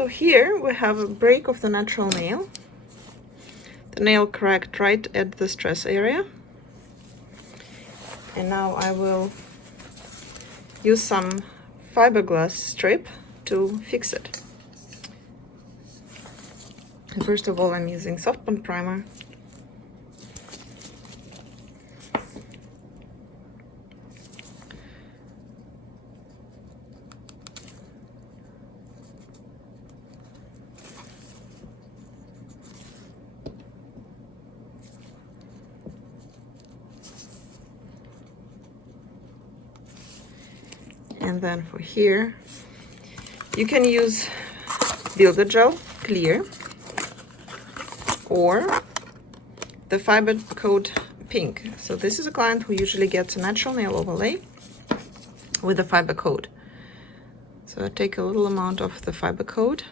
So here we have a break of the natural nail. The nail cracked right at the stress area. And now I will use some fiberglass strip to fix it. And first of all, I'm using soft bond primer. And then for here, you can use Builder Gel Clear or the Fiber Coat Pink. So this is a client who usually gets a natural nail overlay with a fiber coat. So I take a little amount of the fiber coat.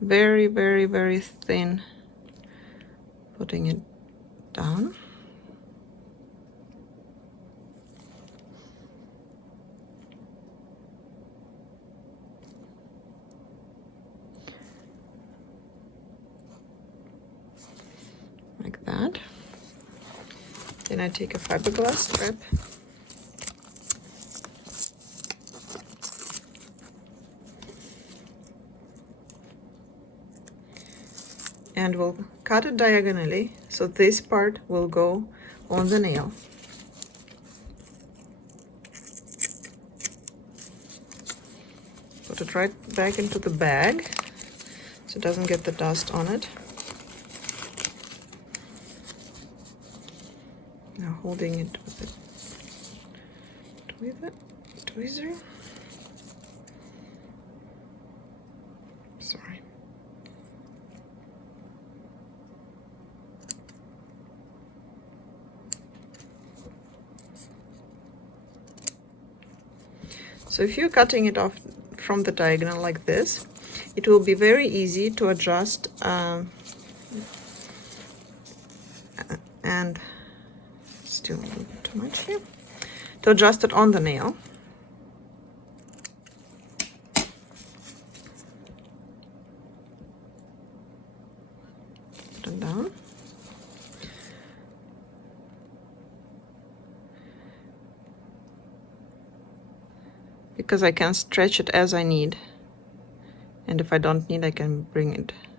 Very, very, very thin. Putting it down. Like that. Then I take a fiberglass strip. And we'll cut it diagonally, so this part will go on the nail. Put it right back into the bag, so it doesn't get the dust on it. Now holding it with the tweezer. Sorry. So if you're cutting it off from the diagonal like this, it will be very easy to adjust and still a little too much here, to adjust it on the nail. Put it down. Because I can stretch it as I need, and if I don't need, I can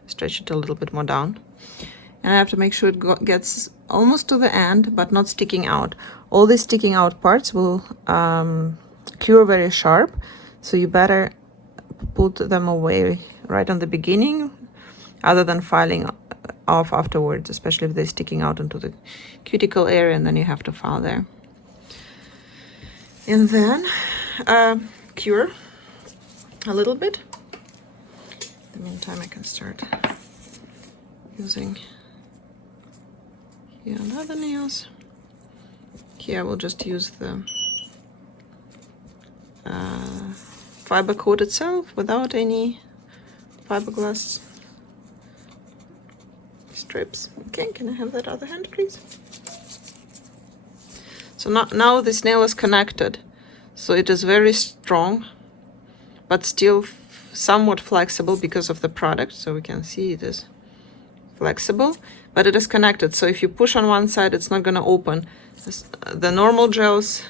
stretch it a little bit more down. And I have to make sure it gets almost to the end, but not sticking out. All these sticking out parts will cure very sharp, so you better put them away right on the beginning, other than filing off afterwards, especially if they're sticking out into the cuticle area, and then you have to file there. And then cure a little bit. In the meantime, I can start using here on the other nails. Here I will just use the fiber coat itself without any fiberglass strips. Okay, can I have that other hand, please? So now this nail is connected, so it is very strong, but still somewhat flexible because of the product. So we can see it is flexible, but it is connected. So if you push on one side, it's not going to open. The normal gels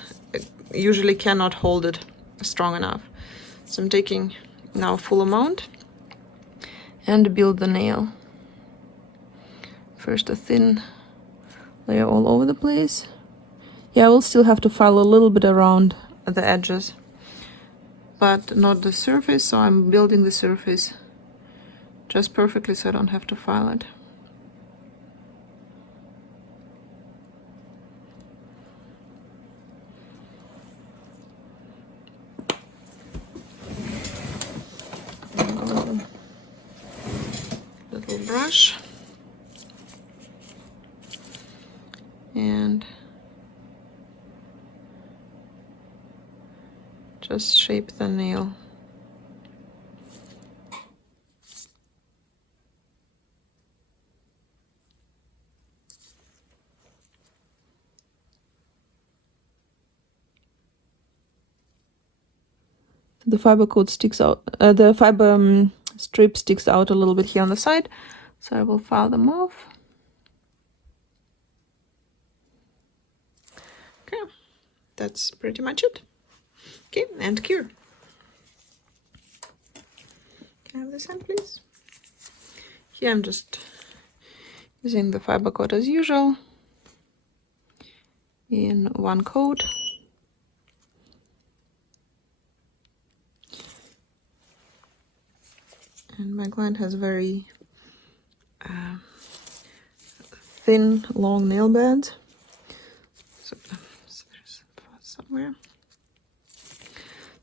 usually cannot hold it strong enough. So I'm taking now full amount and build the nail. First a thin layer all over the place. Yeah, I will still have to file a little bit around the edges, but not the surface, so I'm building the surface just perfectly so I don't have to file it. Little brush and just shape the nail. the fiber coat sticks out, the fiber strip sticks out a little bit here on the side, so I will file them off. Okay, that's pretty much it. Okay, and cure. Can I have this hand, please? Here I'm just using the fiber coat as usual in one coat. And my client has very thin, long nail beds. So there's somewhere.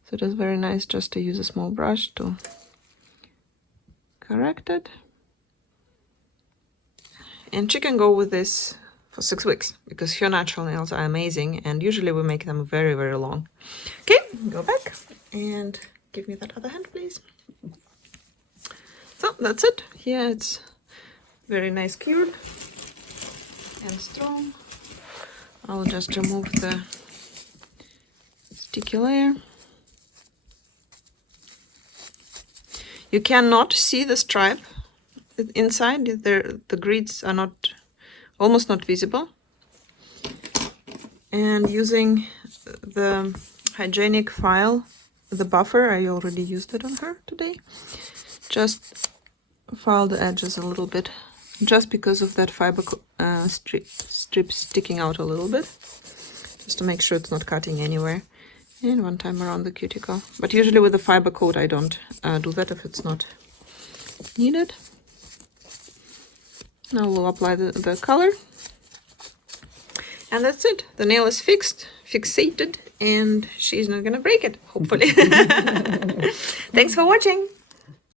So it is very nice just to use a small brush to correct it. And she can go with this for 6 weeks because her natural nails are amazing, and usually we make them very, very long. Okay, go back and give me that other hand, please. So that's it. Here it's very nice cured and strong. I'll just remove the sticky layer. You cannot see the stripe inside. The grids are not, almost not visible. And using the hygienic file, the buffer, I already used it on her today. Just file the edges a little bit, just because of that fiber strip sticking out a little bit, just to make sure it's not cutting anywhere. And one time around the cuticle. But usually with the fiber coat I don't do that if it's not needed. Now we'll apply the color. And that's it. The nail is fixated, and she's not gonna break it, hopefully. Thanks for watching.